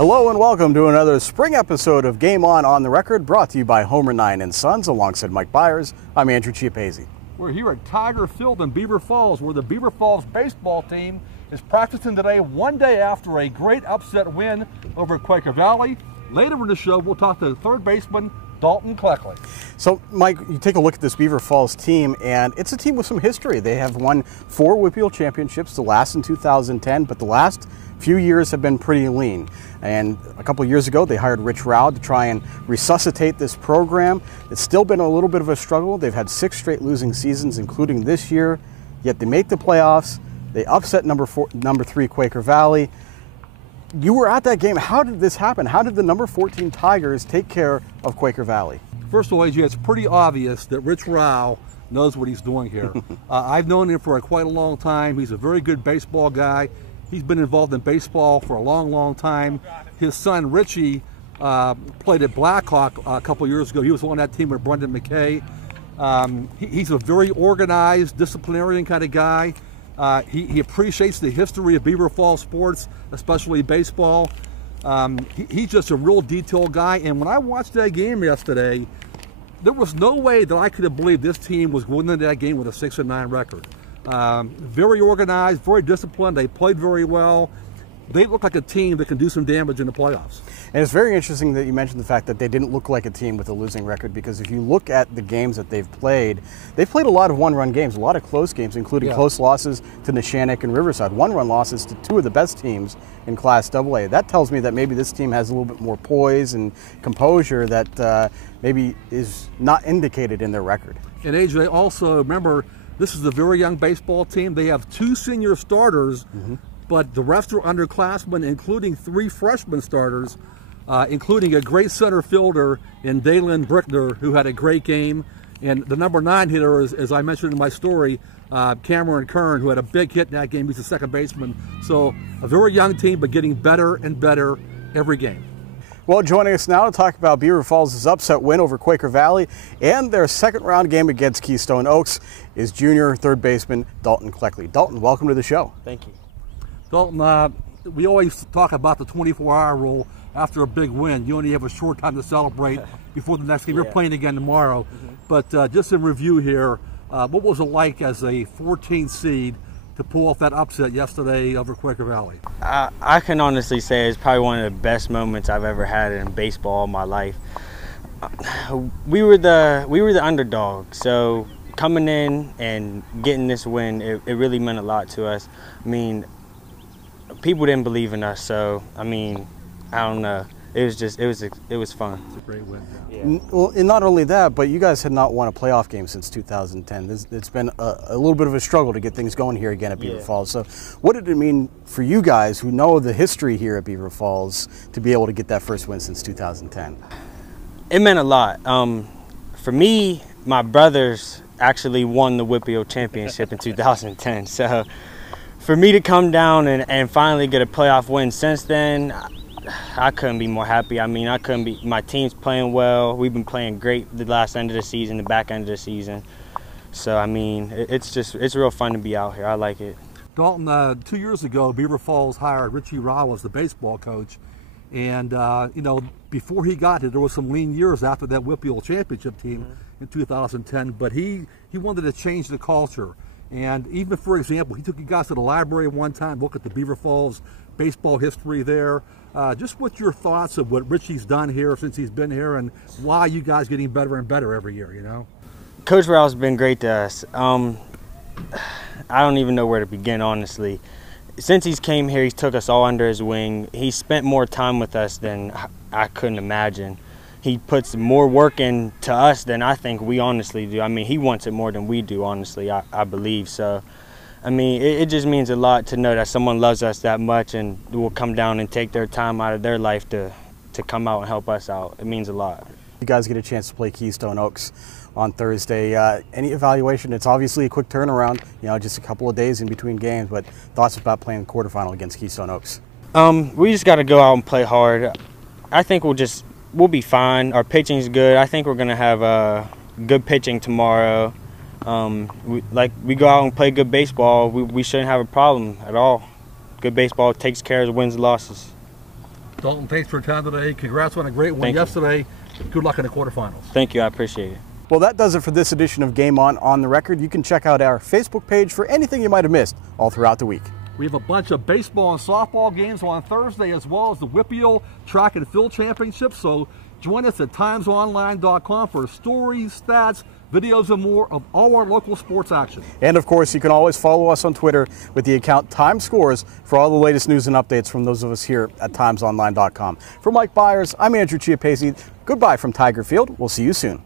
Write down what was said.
Hello and welcome to another spring episode of Game On the Record, brought to you by Homer 9 & Sons, alongside Mike Bires. I'm Andrew Chiappazzi. We're here at Tiger Field in Beaver Falls, where the Beaver Falls baseball team is practicing today, one day after a great upset win over Quaker Valley. Later in the show, we'll talk to third baseman Dalton Cleckley. So, Mike, you take a look at this Beaver Falls team, and it's a team with some history. They have won 4 WPIAL championships, the last in 2010, but the last few years have been pretty lean. And a couple years ago, they hired Rich Rao to try and resuscitate this program. It's still been a little bit of a struggle. They've had 6 straight losing seasons, including this year, yet they make the playoffs. They upset number 3 Quaker Valley. You were at that game. How did this happen? How did the number 14 Tigers take care of Quaker Valley? First of all, AJ, it's pretty obvious that Rich Rao knows what he's doing here. I've known him for quite a long time. He's a very good baseball guy. He's been involved in baseball for a long, long time. His son, Richie, played at Blackhawk a couple years ago. He was on that team with Brendan McKay. He's a very organized, disciplinarian kind of guy. He appreciates the history of Beaver Falls sports, especially baseball. He's just a real detailed guy. And when I watched that game yesterday, there was no way that I could have believed this team was going into that game with a 6-9 record. Very organized, very disciplined. They played very well. They look like a team that can do some damage in the playoffs. And it's very interesting that you mentioned the fact that they didn't look like a team with a losing record, because if you look at the games that they've played a lot of one-run games, a lot of close games, including close losses to Neshannock and Riverside, one-run losses to 2 of the best teams in Class AA. That tells me that maybe this team has a little bit more poise and composure that maybe is not indicated in their record. And AJ, also remember, this is a very young baseball team. They have 2 senior starters, but the rest are underclassmen, including 3 freshman starters, including a great center fielder in Dalen Brickner, who had a great game. And the number 9 hitter, as I mentioned in my story, Cameron Kern, who had a big hit in that game. He's a second baseman. So a very young team, but getting better and better every game. Well, joining us now to talk about Beaver Falls' upset win over Quaker Valley and their second round game against Keystone Oaks is junior third baseman Dalton Cleckley. Dalton, welcome to the show. Thank you. Dalton, we always talk about the 24-hour rule after a big win. You only have a short time to celebrate before the next game. You're playing again tomorrow. But just in review here, what was it like as a 14 seed to pull off that upset yesterday over Quaker Valley? I can honestly say it's probably one of the best moments I've ever had in baseball in my life. We were the underdog, so coming in and getting this win, it really meant a lot to us. I mean, people didn't believe in us, so I mean, I don't know. It was fun. It's a great win. Yeah. Well, and not only that, but you guys had not won a playoff game since 2010. It's been a little bit of a struggle to get things going here again at Beaver Falls. So what did it mean for you guys, who know the history here at Beaver Falls, to be able to get that first win since 2010? It meant a lot. For me, my brothers actually won the WPIAL championship in 2010. So for me to come down and finally get a playoff win since then, I couldn't be more happy. I mean, my team's playing well. We've been playing great the last end of the season, the back end of the season. So, I mean, it's real fun to be out here. I like it. Dalton, 2 years ago, Beaver Falls hired Richie Rao as the baseball coach. And, you know, before he got here, there was some lean years after that WPIAL championship team in 2010. But he wanted to change the culture. And even, for example, he took you guys to the library one time, look at the Beaver Falls baseball history there. Just what's your thoughts of what Richie's done here since he's been here, and why you guys getting better and better every year, you know? Coach Rao's been great to us. I don't even know where to begin, honestly. Since he's came here, he's took us all under his wing. He spent more time with us than I couldn't imagine. He puts more work into us than I think we honestly do. I mean, he wants it more than we do, honestly, I believe. So, I mean, it just means a lot to know that someone loves us that much and will come down and take their time out of their life to come out and help us out. It means a lot. You guys get a chance to play Keystone Oaks on Thursday. Any evaluation? It's obviously a quick turnaround, you know, just a couple of days in between games, but thoughts about playing the quarterfinal against Keystone Oaks? We just got to go out and play hard. I think we'll be fine. Our pitching's good. I think we're going to have good pitching tomorrow. We go out and play good baseball. We shouldn't have a problem at all. Good baseball takes care of the wins and losses. Dalton, thanks for your time today. Congrats on a great win yesterday. Good luck in the quarterfinals. Thank you. I appreciate it. Well, that does it for this edition of Game On the Record. You can check out our Facebook page for anything you might have missed all throughout the week. We have a bunch of baseball and softball games on Thursday, as well as the WPIAL Track and Field Championships. So join us at timesonline.com for stories, stats, videos, and more of all our local sports action. And of course, you can always follow us on Twitter with the account Time Scores for all the latest news and updates from those of us here at timesonline.com. For Mike Bires, I'm Andrew Chiappazzi. Goodbye from Tiger Field. We'll see you soon.